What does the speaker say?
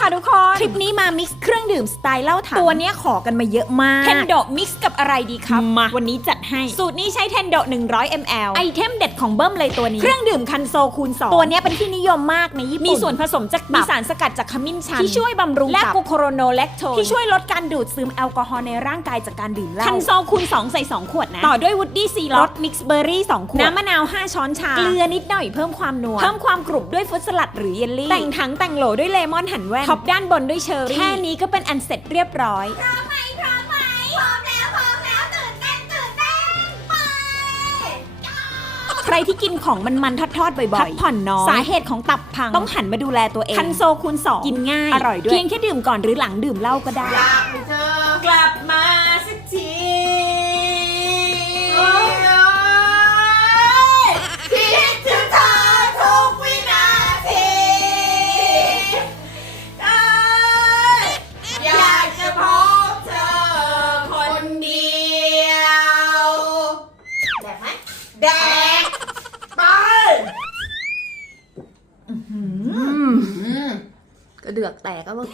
ค่ะทุกคน คลิปนี้มามิกซ์เครื่องดื่มสไตล์เหล้าถังตัวเนี้ยขอกันมาเยอะมาก เทนโดมิกซ์กับอะไรดีครับ มา วันนี้จัดให้ สูตรนี้ใช้เทนโด100 ml ไอเทมเด็ดของเบิ้มเลยตัวนี้ เครื่องดื่มคันโซคูณ2ตัวเนี้ยเป็นที่นิยมมากในญี่ปุ่น มีส่วนผสมจากตับมีสารสกัดจากขมิ้นชัน ที่ช่วยบำรุงและกูโคโรโนแลคโทนที่ช่วยลดการดูดซึมแอลกอฮอล์ในร่างกายจากการดื่มเหล้า คันโซคูณ2ใส่2ขวดนะ ต่อด้วยวูดดี้ซีรสมิกซ์เบอร์รี่2ขวด น้ำมะนาว 5 ช้อนชา เกลือนิดหน่อยเพิ่มความนัว เพิ่มความกรุบด้วยฟรุตสลัดหรือเยลลี่ แต่งถังแต่งโหลด้วยเลมอนหั่นแว่นท็อปด้านบนด้วยเชอร์รี่แค่นี้ก็เป็นอันเสร็จเรียบร้อย พร้อมไหมพร้อมไหมพร้อมแล้วพร้อมแล้วตื่นเต้นตื่นเต้นไปใครที่กินของมันๆทอดๆบ่อยๆพักผ่อนน้อยสาเหตุของตับพังต้องหันมาดูแลตัวเองคันโซคูณ2กินง่าย อร่อยด้วย เพียงแค่ดื่มก่อนหรือหลังดื่มเหล้าก็ได้กลับมาสัก แดกไปกระเดือกแตกก็ว่า